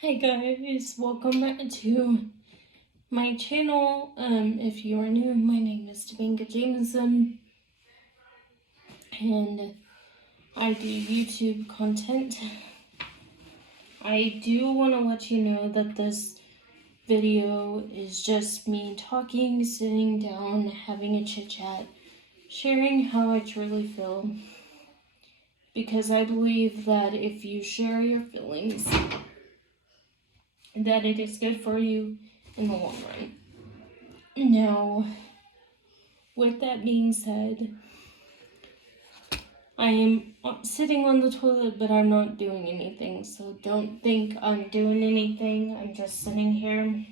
Hi guys, welcome back to my channel. If you are new, my name is Tamika Jameson and I do YouTube content. I do want to let you know that this video is just me talking, sitting down, having a chit chat, sharing how I truly feel. Because I believe that if you share your feelings, that it is good for you in the long run. Now, with that being said, I am sitting on the toilet, but I'm not doing anything, so don't think I'm doing anything. I'm just sitting here.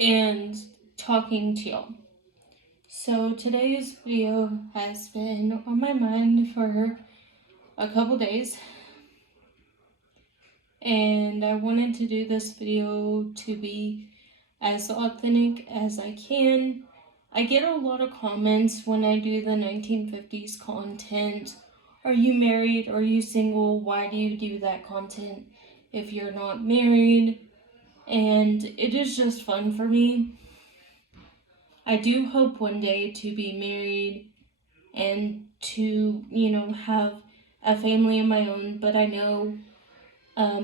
And talking to y'all. So today's video has been on my mind for a couple days. And I wanted to do this video to be as authentic as I can. I get a lot of comments when I do the 1950s content. Are you married? Are you single? Why do you do that content if you're not married? And it is just fun for me. I do hope one day to be married and to, have a family of my own, but I know a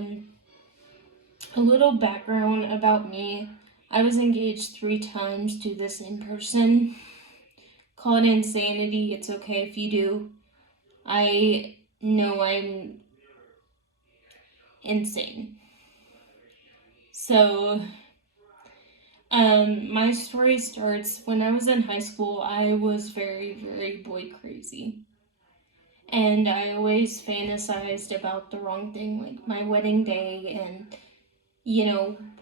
little background about me. I was engaged 3 times, do this in person. Call it insanity, it's okay if you do. I know I'm insane. So, my story starts when I was in high school. I was very, very boy crazy. And I always fantasized about the wrong thing, like my wedding day and,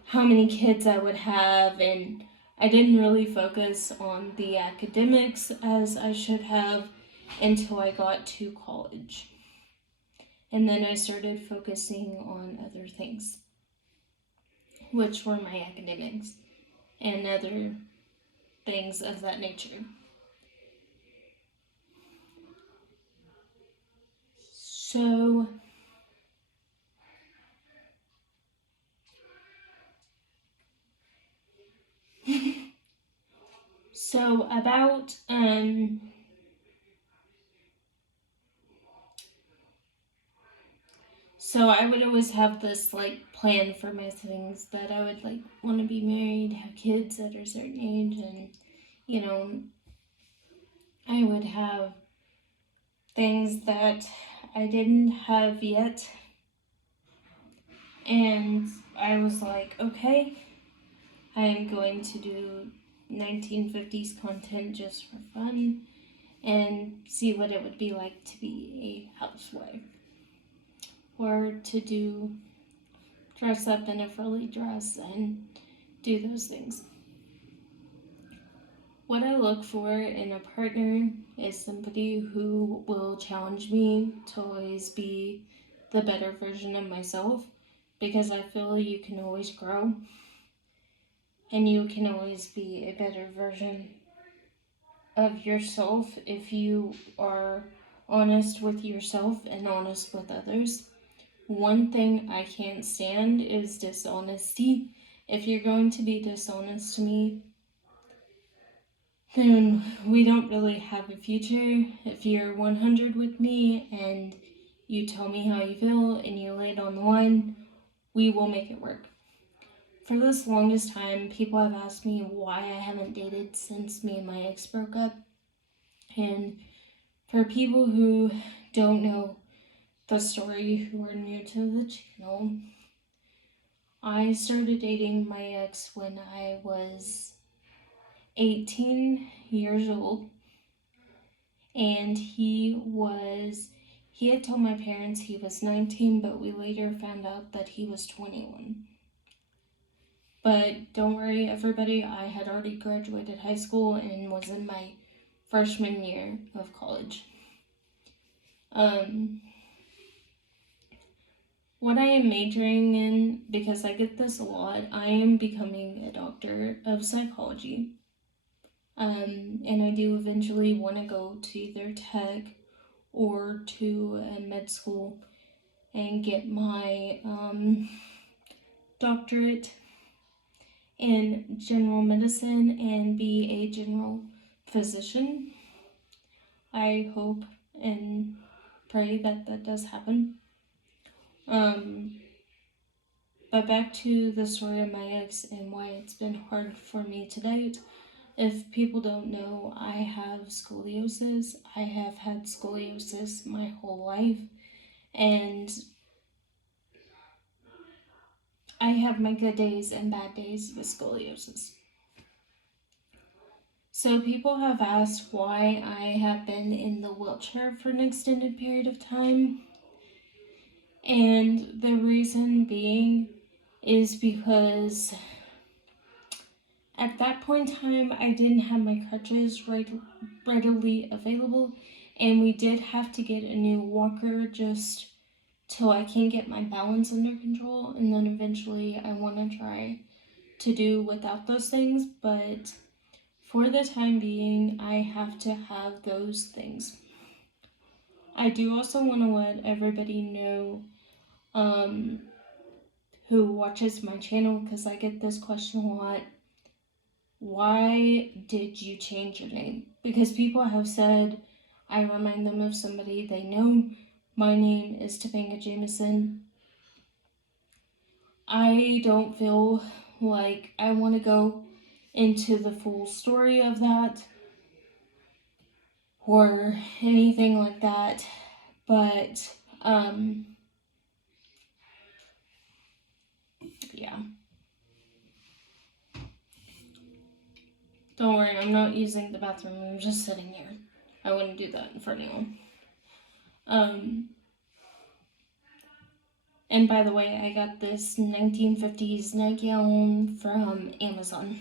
how many kids I would have. And I didn't really focus on the academics as I should have until I got to college. And then I started focusing on other things, which were my academics and other things of that nature. So about So I would always have this plan for my things that I would want to be married, have kids at a certain age, and I would have things that I didn't have yet. And I was like, okay, I am going to do 1950s content just for fun and see what it would be like to be a housewife or to dress up in a frilly dress and do those things. What I look for in a partner is somebody who will challenge me to always be the better version of myself, because I feel you can always grow and you can always be a better version of yourself if you are honest with yourself and honest with others. One thing I can't stand is dishonesty. If you're going to be dishonest to me, then we don't really have a future. If you're 100 with me and you tell me how you feel and you lay it on the line, we will make it work. For this longest time, people have asked me why I haven't dated since me and my ex broke up. And for people who don't know the story, who are new to the channel, I started dating my ex when I was 18 years old, and he had told my parents he was 19, but we later found out that he was 21. But don't worry, everybody, I had already graduated high school and was in my freshman year of college. What I am majoring in, because I get this a lot, I am becoming a doctor of psychology. And I do eventually want to go to either tech or to a med school and get my doctorate in general medicine and be a general physician. I hope and pray that that does happen. But back to the story of my ex and why it's been hard for me to date. If people don't know, I have scoliosis. I have had scoliosis my whole life, and I have my good days and bad days with scoliosis. So people have asked why I have been in the wheelchair for an extended period of time. And the reason being is because at that point in time, I didn't have my crutches readily available, and we did have to get a new walker just till I can get my balance under control, and then eventually I want to try to do without those things, but for the time being, I have to have those things. I do also want to let everybody know who watches my channel, because I get this question a lot. Why did you change your name? Because people have said I remind them of somebody they know. My name is Topanga Jameson. I don't feel like I want to go into the full story of that or anything like that, but yeah. Don't worry, I'm not using the bathroom, I'm just sitting here. I wouldn't do that in front of anyone. And by the way, I got this 1950s nightgown from Amazon.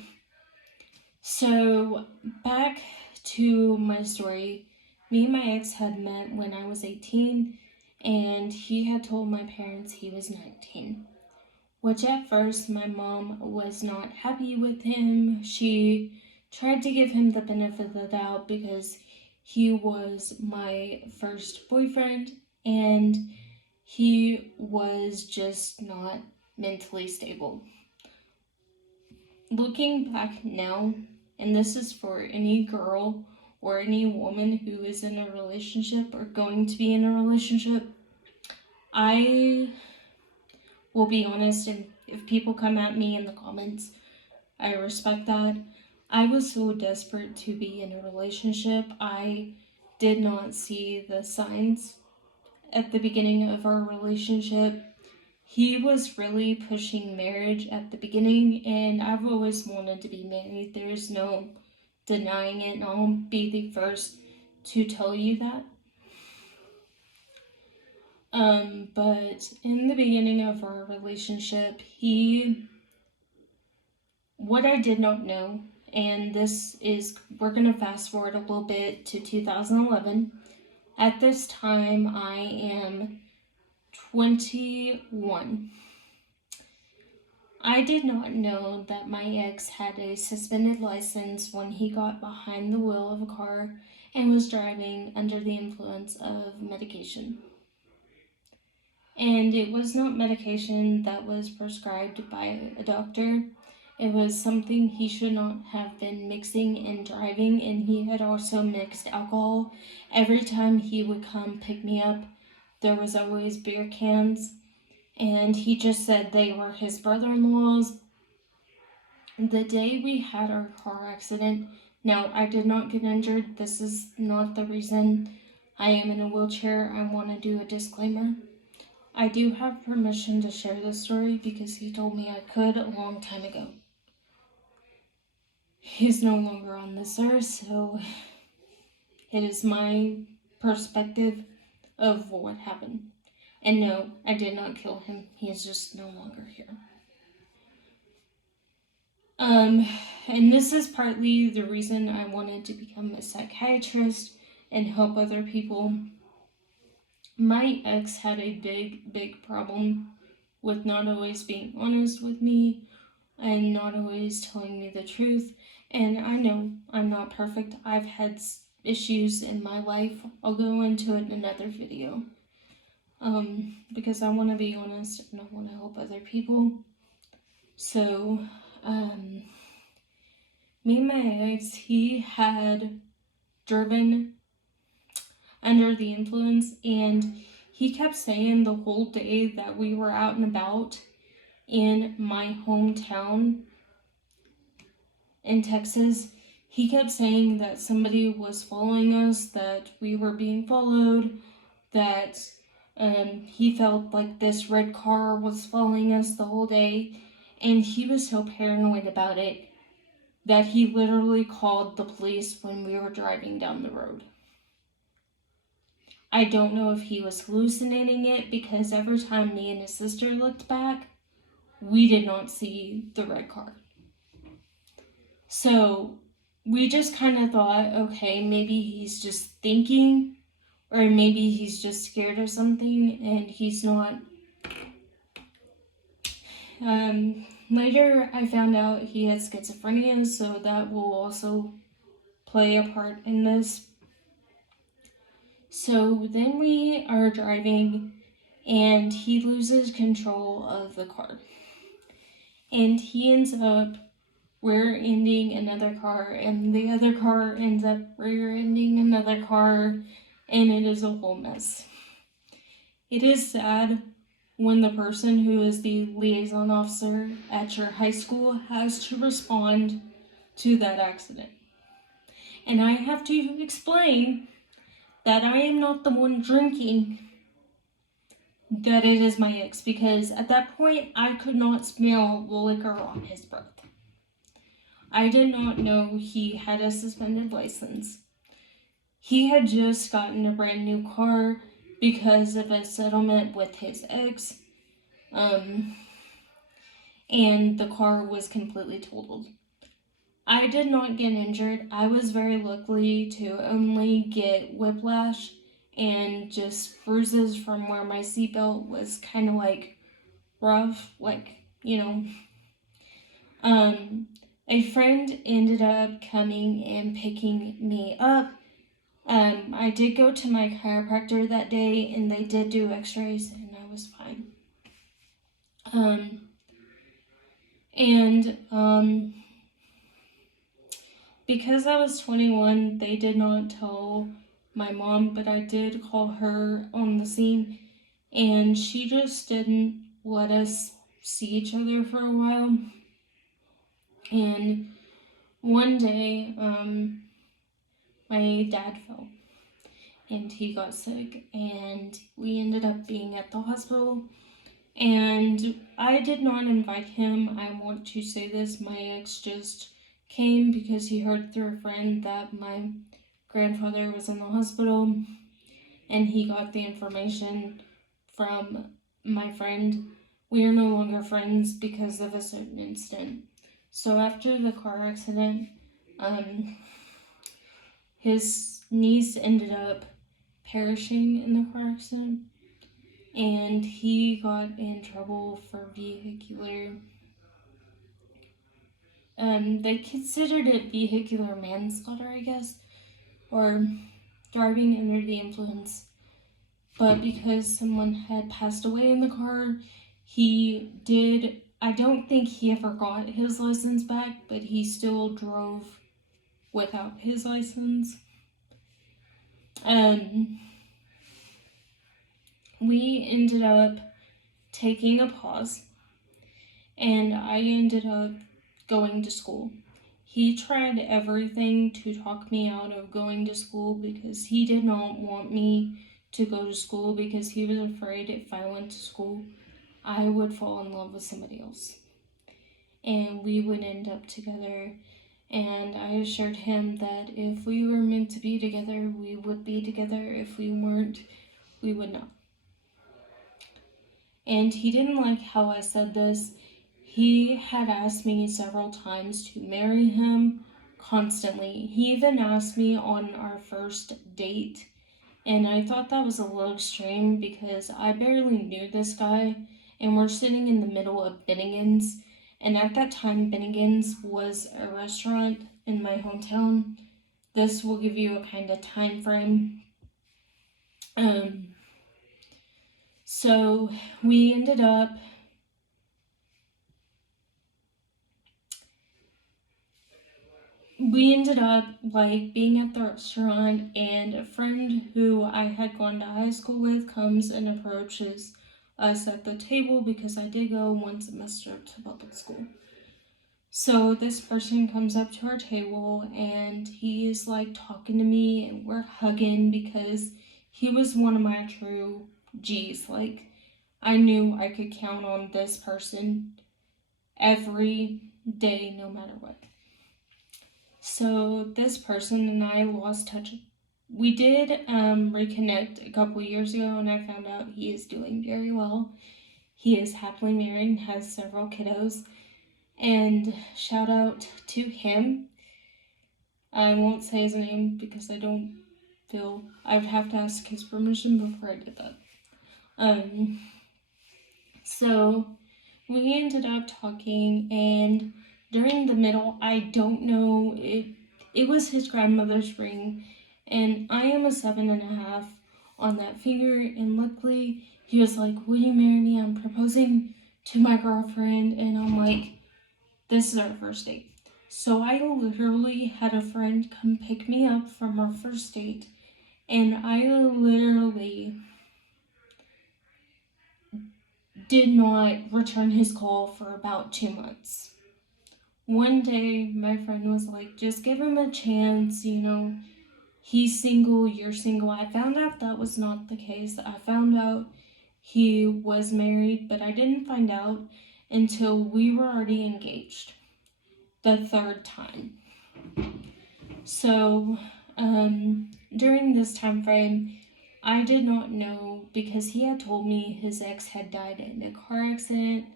So, back to my story. Me and my ex had met when I was 18, and he had told my parents he was 19. Which at first, my mom was not happy with him. She tried to give him the benefit of the doubt because he was my first boyfriend, and he was just not mentally stable. Looking back now, and this is for any girl or any woman who is in a relationship or going to be in a relationship, I will be honest, and if people come at me in the comments, I respect that. I was so desperate to be in a relationship. I did not see the signs at the beginning of our relationship. He was really pushing marriage at the beginning, and I've always wanted to be married. There's no denying it, and I'll be the first to tell you that. But in the beginning of our relationship, what I did not know, and we're gonna fast forward a little bit to 2011. At this time, I am 21. I did not know that my ex had a suspended license when he got behind the wheel of a car and was driving under the influence of medication. And it was not medication that was prescribed by a doctor. It was something he should not have been mixing and driving, and he had also mixed alcohol. Every time he would come pick me up, there was always beer cans, and he just said they were his brother-in-law's. The day we had our car accident, now I did not get injured. This is not the reason I am in a wheelchair. I want to do a disclaimer. I do have permission to share this story because he told me I could a long time ago. He's no longer on this earth, so it is my perspective of what happened. And no, I did not kill him. He is just no longer here. And this is partly the reason I wanted to become a psychiatrist and help other people. My ex had a big problem with not always being honest with me and not always telling me the truth. And I know I'm not perfect. I've had issues in my life. I'll go into it in another video. Because I want to be honest and I want to help other people. So, me and my ex, he had driven under the influence, and he kept saying the whole day that we were out and about in my hometown in Texas, he kept saying that somebody was following us, that we were being followed, that he felt like this red car was following us the whole day, and he was so paranoid about it that he literally called the police when we were driving down the road. I don't know if he was hallucinating it, because every time me and his sister looked back, we did not see the red car. So we just kind of thought, okay, maybe he's just thinking, or maybe he's just scared of something and he's not. Later I found out he had schizophrenia, so that will also play a part in this. So then we are driving and he loses control of the car. And he ends up rear-ending another car, and the other car ends up rear-ending another car, and it is a whole mess. It is sad when the person who is the liaison officer at your high school has to respond to that accident. And I have to explain that I am not the one drinking, that it is my ex, because at that point I could not smell the liquor on his breath. I did not know he had a suspended license. He had just gotten a brand new car because of a settlement with his ex, and the car was completely totaled. I did not get injured. I was very lucky to only get whiplash and just bruises from where my seatbelt was kind of like rough, like, you know. A friend ended up coming and picking me up. I did go to my chiropractor that day, and they did do x-rays, and I was fine. Because I was 21, they did not tell my mom, but I did call her on the scene, and she just didn't let us see each other for a while. And one day, my dad fell, and he got sick, and we ended up being at the hospital. And I did not invite him. I want to say this, my ex just came because he heard through a friend that my grandfather was in the hospital, and he got the information from my friend. We are no longer friends because of a certain incident. So after the car accident, his niece ended up perishing in the car accident, and he got in trouble for vehicular. They considered it vehicular manslaughter, I guess, or driving under the influence. But because someone had passed away in the car, I don't think he ever got his license back, but he still drove without his license. We ended up taking a pause, and I ended up going to school. He tried everything to talk me out of going to school because he did not want me to go to school, because he was afraid if I went to school, I would fall in love with somebody else, and we would end up together. And I assured him that if we were meant to be together, we would be together. If we weren't, we would not. And he didn't like how I said this. He had asked me several times to marry him constantly. He even asked me on our first date, and I thought that was a little extreme because I barely knew this guy, and we're sitting in the middle of Bennigan's, and at that time Bennigan's was a restaurant in my hometown this will give you a kind of time frame. So we ended up like being at the restaurant, and a friend who I had gone to high school with comes and approaches us at the table, because I did go one semester to public school. So this person comes up to our table and he is like talking to me, and we're hugging because he was one of my true G's. Like, I knew I could count on this person every day, no matter what. So this person and I lost touch. We did reconnect a couple years ago, and I found out he is doing very well. He is happily married and has several kiddos. And shout out to him. I won't say his name because I don't feel I would have to ask his permission before I did that. So we ended up talking, and during the middle, I don't know, it was his grandmother's ring, and I am a 7.5 on that finger, and luckily he was like, "Will you marry me? I'm proposing to my girlfriend." And I'm like, "This is our first date." So I literally had a friend come pick me up from our first date, and I literally did not return his call for about 2 months. One day, my friend was like, "Just give him a chance, he's single, you're single." I found out that was not the case. I found out he was married, but I didn't find out until we were already engaged the third time. So, during this time frame, I did not know, because he had told me his ex had died in a car accident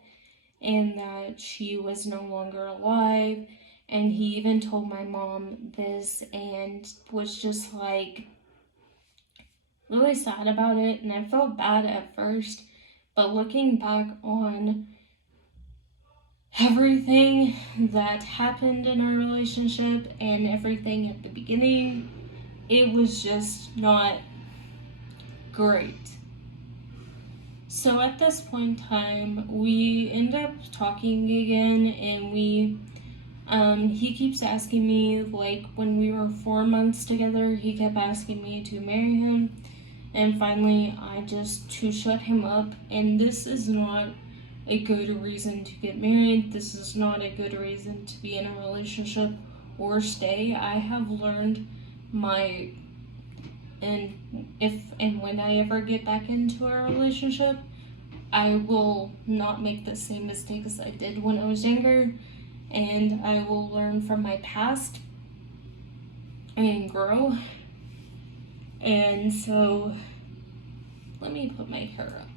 and that she was no longer alive. And he even told my mom this and was just like really sad about it. And I felt bad at first, but looking back on everything that happened in our relationship and everything at the beginning, it was just not great. So at this point in time, we end up talking again, and he keeps asking me, like when we were 4 months together, he kept asking me to marry him, and finally I just to shut him up. And this is not a good reason to get married. This is not a good reason to be in a relationship or stay. I have learned and when I ever get back into a relationship, I will not make the same mistakes I did when I was younger, and I will learn from my past and grow. And so, let me put my hair up.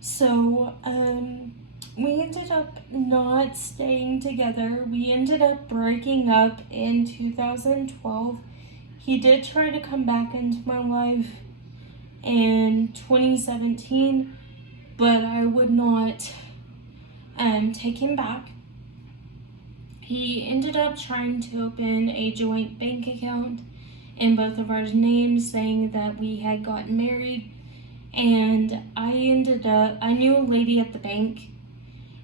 So, we ended up not staying together. We ended up breaking up in 2012. He did try to come back into my life in 2017, but I would not take him back. He ended up trying to open a joint bank account in both of our names, saying that we had gotten married. And I knew a lady at the bank,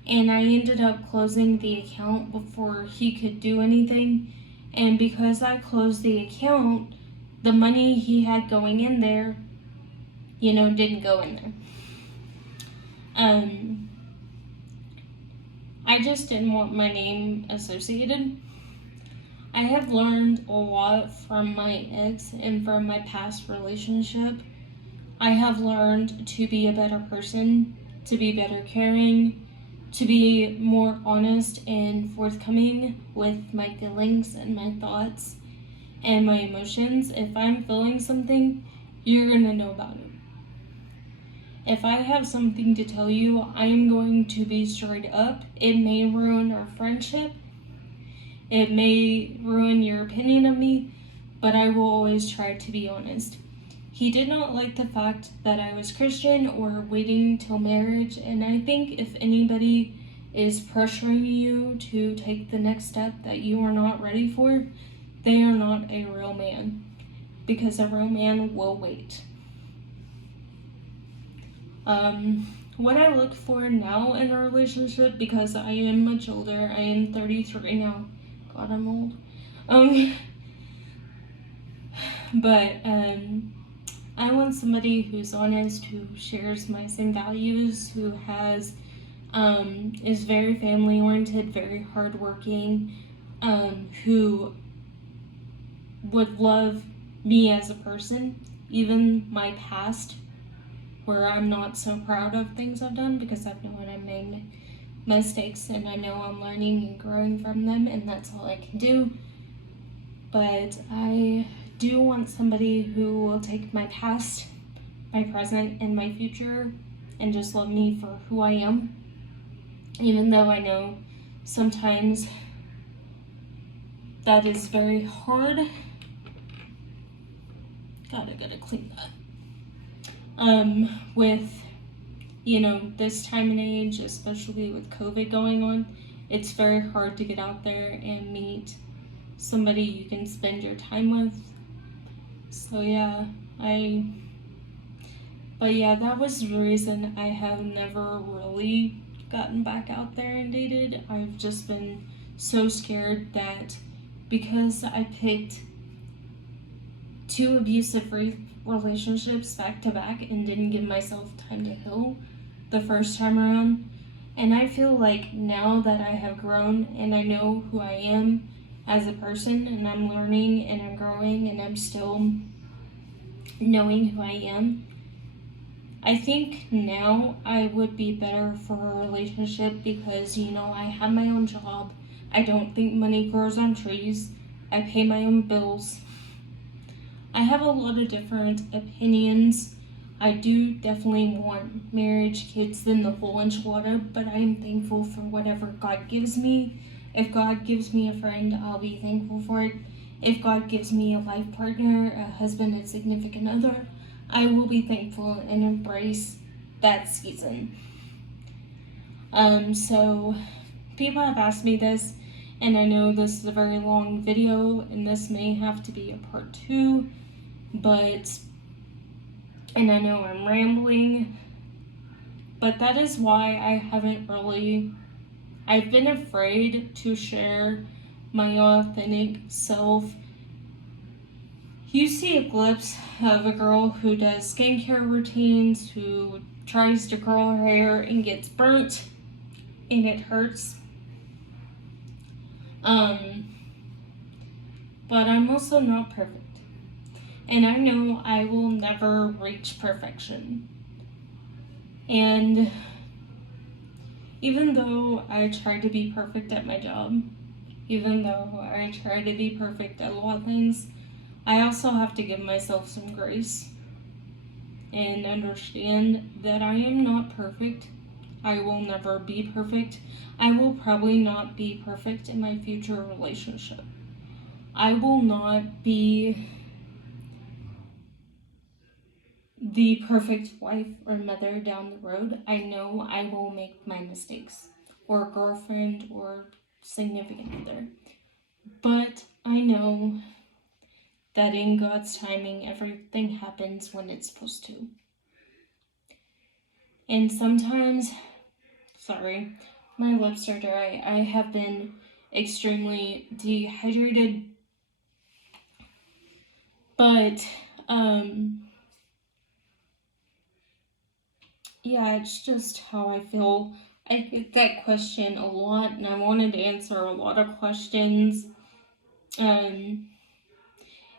and I ended up closing the account before he could do anything. And because I closed the account, the money he had going in there, didn't go in there. I just didn't want my name associated. I have learned a lot from my ex and from my past relationship. I have learned to be a better person, to be better caring, to be more honest and forthcoming with my feelings and my thoughts and my emotions. If I'm feeling something, you're gonna know about it. If I have something to tell you, I am going to be straight up. It may ruin our friendship. It may ruin your opinion of me, but I will always try to be honest. he did not like the fact that I was Christian or waiting till marriage. And I think if anybody is pressuring you to take the next step that you are not ready for, they are not a real man, because a real man will wait. What I look for now in a relationship, because I am much older, I am 33 now. God, I'm old. But I want somebody who's honest, who shares my same values, who has is very family oriented, very hardworking, who would love me as a person, even my past, where I'm not so proud of things I've done, because I've known I made mistakes and I know I'm learning and growing from them, and that's all I can do. But I do want somebody who will take my past, my present, and my future and just love me for who I am, even though I know sometimes that is very hard. God, I gotta clean that. With, this time and age, especially with COVID going on, it's very hard to get out there and meet somebody you can spend your time with. So yeah, that was the reason I have never really gotten back out there and dated. I've just been so scared that because I picked 2 abusive relationships back to back and didn't give myself time to heal the first time around. And I feel like now that I have grown and I know who I am as a person, and I'm learning and I'm growing and I'm still knowing who I am, I think now I would be better for a relationship because, I have my own job. I don't think money grows on trees. I pay my own bills. I have a lot of different opinions. I do definitely want marriage, kids, then the whole enchilada, but I am thankful for whatever God gives me. If God gives me a friend, I'll be thankful for it. If God gives me a life partner, a husband, a significant other, I will be thankful and embrace that season. So people have asked me this, and I know this is a very long video, and this may have to be a part 2, and I know I'm rambling, but that is why I've been afraid to share my authentic self. You see a glimpse of a girl who does skincare routines, who tries to curl her hair and gets burnt, and it hurts. But I'm also not perfect. And I know I will never reach perfection. And even though I try to be perfect at my job, even though I try to be perfect at a lot of things, I also have to give myself some grace and understand that I am not perfect. I will never be perfect. I will probably not be perfect in my future relationship. I will not be the perfect wife or mother down the road. I know I will make my mistakes, or girlfriend or significant other. But I know that in God's timing, everything happens when it's supposed to. And sometimes, sorry, my lips are dry. I have been extremely dehydrated. But, yeah, it's just how I feel. I get that question a lot, and I wanted to answer a lot of questions.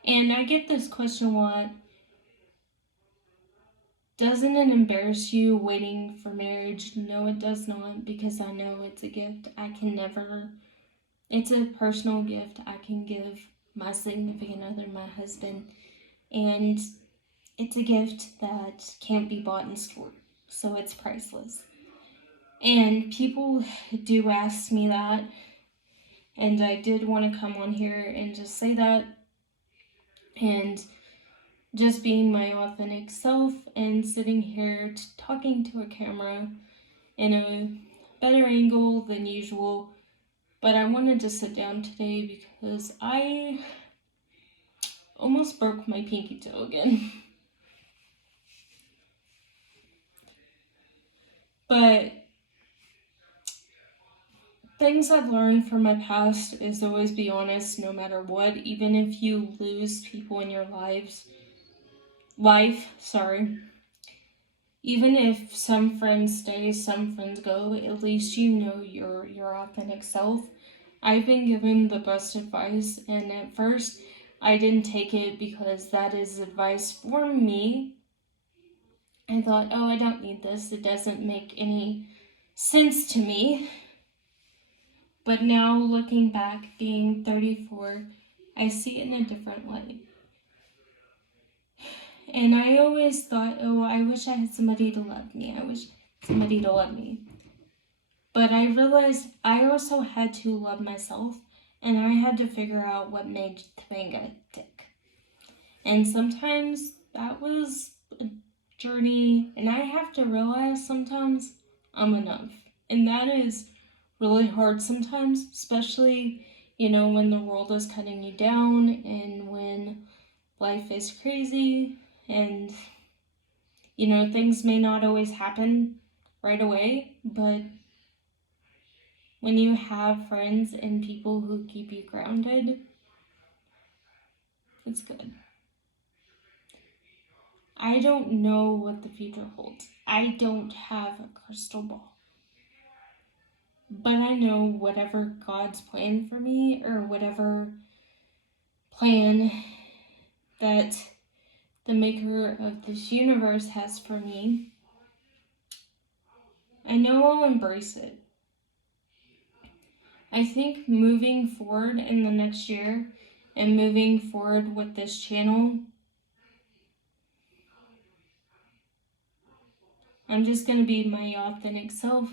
And I get this question a lot. Doesn't it embarrass you waiting for marriage? No, it does not, because I know it's a gift. It's a personal gift I can give my significant other, my husband, and it's a gift that can't be bought in store, so it's priceless. And people do ask me that, and I did want to come on here and just say that. And just being my authentic self and sitting here talking to a camera in a better angle than usual. But I wanted to sit down today because I almost broke my pinky toe again. But things I've learned from my past is always be honest no matter what, even if you lose people in your life, even if some friends stay, some friends go, at least you know your authentic self. I've been given the best advice, and at first I didn't take it because that is advice for me. I thought, oh, I don't need this. It doesn't make any sense to me. But now, looking back, being 34, I see it in a different light. And I always thought, oh, I wish I had somebody to love me. I wish somebody to love me. But I realized I also had to love myself, and I had to figure out what made Topanga tick. And sometimes that was a journey, and I have to realize sometimes I'm enough. And that is really hard sometimes, especially, when the world is cutting you down and when life is crazy and, things may not always happen right away, but when you have friends and people who keep you grounded, it's good. I don't know what the future holds. I don't have a crystal ball. But I know whatever God's plan for me, or whatever plan that the maker of this universe has for me, I know I'll embrace it. I think moving forward in the next year and moving forward with this channel, I'm just going to be my authentic self.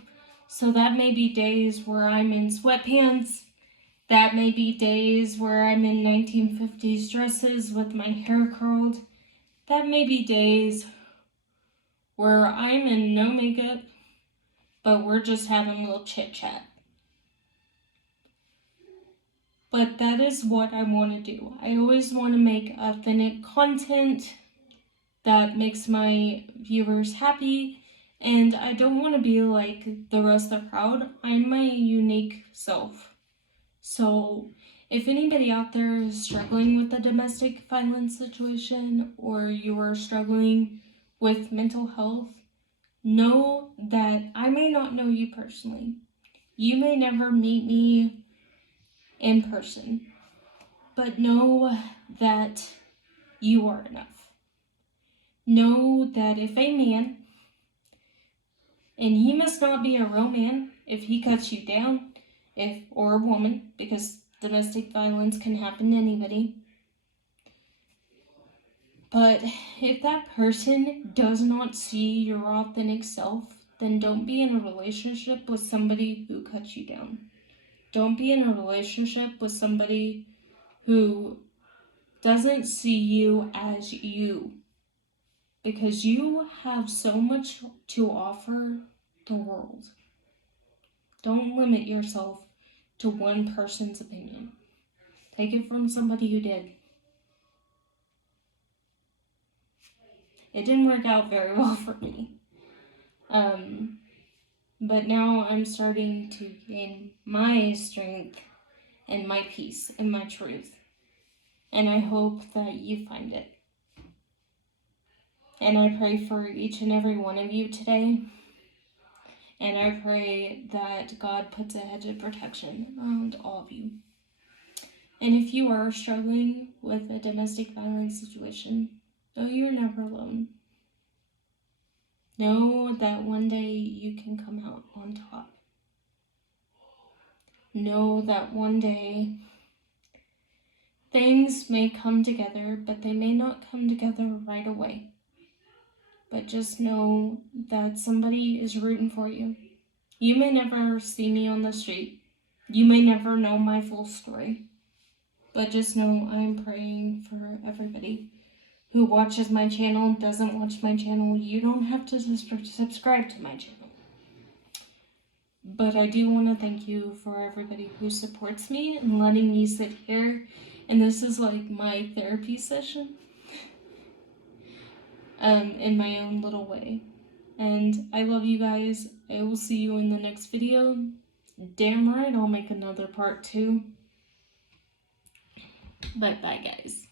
So that may be days where I'm in sweatpants. That may be days where I'm in 1950s dresses with my hair curled. That may be days where I'm in no makeup, but we're just having a little chit chat. But that is what I want to do. I always want to make authentic content that makes my viewers happy, and I don't want to be like the rest of the crowd. I'm my unique self. So if anybody out there is struggling with a domestic violence situation, or you are struggling with mental health, know that I may not know you personally. You may never meet me in person, but know that you are enough. Know that if a man, and he must not be a real man if he cuts you down, or a woman, because domestic violence can happen to anybody, but if that person does not see your authentic self, then don't be in a relationship with somebody who cuts you down. Don't be in a relationship with somebody who doesn't see you as you, because you have so much to offer the world. Don't limit yourself to one person's opinion. Take it from somebody who did. It didn't work out very well for me. But now I'm starting to gain my strength and my peace and my truth. And I hope that you find it. And I pray for each and every one of you today. And I pray that God puts a hedge of protection around all of you. And if you are struggling with a domestic violence situation, know you're never alone. Know that one day you can come out on top. Know that one day things may come together, but they may not come together right away. But just know that somebody is rooting for you. You may never see me on the street. You may never know my full story. But just know I'm praying for everybody who watches my channel doesn't watch my channel, you don't have to subscribe to my channel. But I do want to thank you for everybody who supports me and letting me sit here. And this is like my therapy session in my own little way. And I love you guys. I will see you in the next video. Damn right, I'll make another part 2. But bye, guys.